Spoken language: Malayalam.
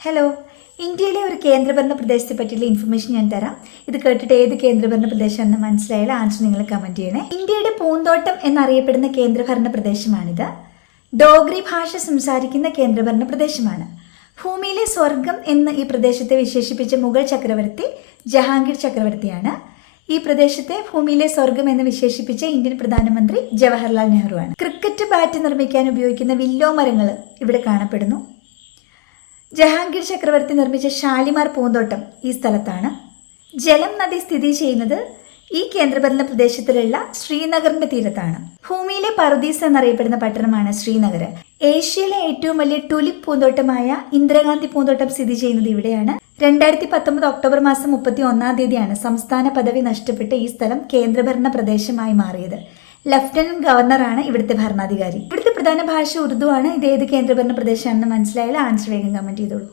ഹലോ, ഇന്ത്യയിലെ ഒരു കേന്ദ്രഭരണ പ്രദേശത്തെ പറ്റിയുള്ള ഇൻഫർമേഷൻ ഞാൻ തരാം. ഇത് കേട്ടിട്ട് ഏത് കേന്ദ്രഭരണ പ്രദേശമാണെന്ന് മനസ്സിലായാലും ആൻസർ നിങ്ങൾ കമൻറ്റ് ചെയ്യണേ. ഇന്ത്യയുടെ പൂന്തോട്ടം എന്നറിയപ്പെടുന്ന കേന്ദ്രഭരണ പ്രദേശമാണിത്. ഡോഗ്രി ഭാഷ സംസാരിക്കുന്ന കേന്ദ്രഭരണ പ്രദേശമാണ്. ഭൂമിയിലെ സ്വർഗം എന്ന് ഈ പ്രദേശത്തെ വിശേഷിപ്പിച്ച മുഗൾ ചക്രവർത്തി ജഹാംഗീർ ചക്രവർത്തിയാണ്. ഈ പ്രദേശത്തെ ഭൂമിയിലെ സ്വർഗം എന്ന് വിശേഷിപ്പിച്ച ഇന്ത്യൻ പ്രധാനമന്ത്രി ജവഹർലാൽ നെഹ്റുവാണ്. ക്രിക്കറ്റ് ബാറ്റ് നിർമ്മിക്കാൻ ഉപയോഗിക്കുന്ന വില്ലോ മരങ്ങൾ ഇവിടെ കാണപ്പെടുന്നു. ജഹാംഗീർ ചക്രവർത്തി നിർമ്മിച്ച ഷാലിമാർ പൂന്തോട്ടം ഈ സ്ഥലത്താണ്. ജലം നദി സ്ഥിതി ചെയ്യുന്നത് ഈ കേന്ദ്രഭരണ പ്രദേശത്തിലുള്ള ശ്രീനഗറിന്റെ തീരത്താണ്. ഭൂമിയിലെ പറുദീസ് എന്നറിയപ്പെടുന്ന പട്ടണമാണ് ശ്രീനഗർ. ഏഷ്യയിലെ ഏറ്റവും വലിയ ടുലിപ്പ് പൂന്തോട്ടമായ ഇന്ദിരാഗാന്ധി പൂന്തോട്ടം സ്ഥിതി ചെയ്യുന്നത് ഇവിടെയാണ്. 2019 ഒക്ടോബർ മാസം 31 സംസ്ഥാന പദവി നഷ്ടപ്പെട്ട് ഈ സ്ഥലം കേന്ദ്രഭരണ പ്രദേശമായി മാറിയത്. ലഫ്റ്റനന്റ് ഗവർണറാണ് ഇവിടുത്തെ ഭരണാധികാരി. ഇവിടുത്തെ പ്രധാന ഭാഷ ഉറുദു ആണ്. ഇത് ഏത് കേന്ദ്രഭരണ പ്രദേശമാണെന്ന് മനസ്സിലായാലും ആൻസർ വേഗം കമന്റ് ചെയ്തോളൂ.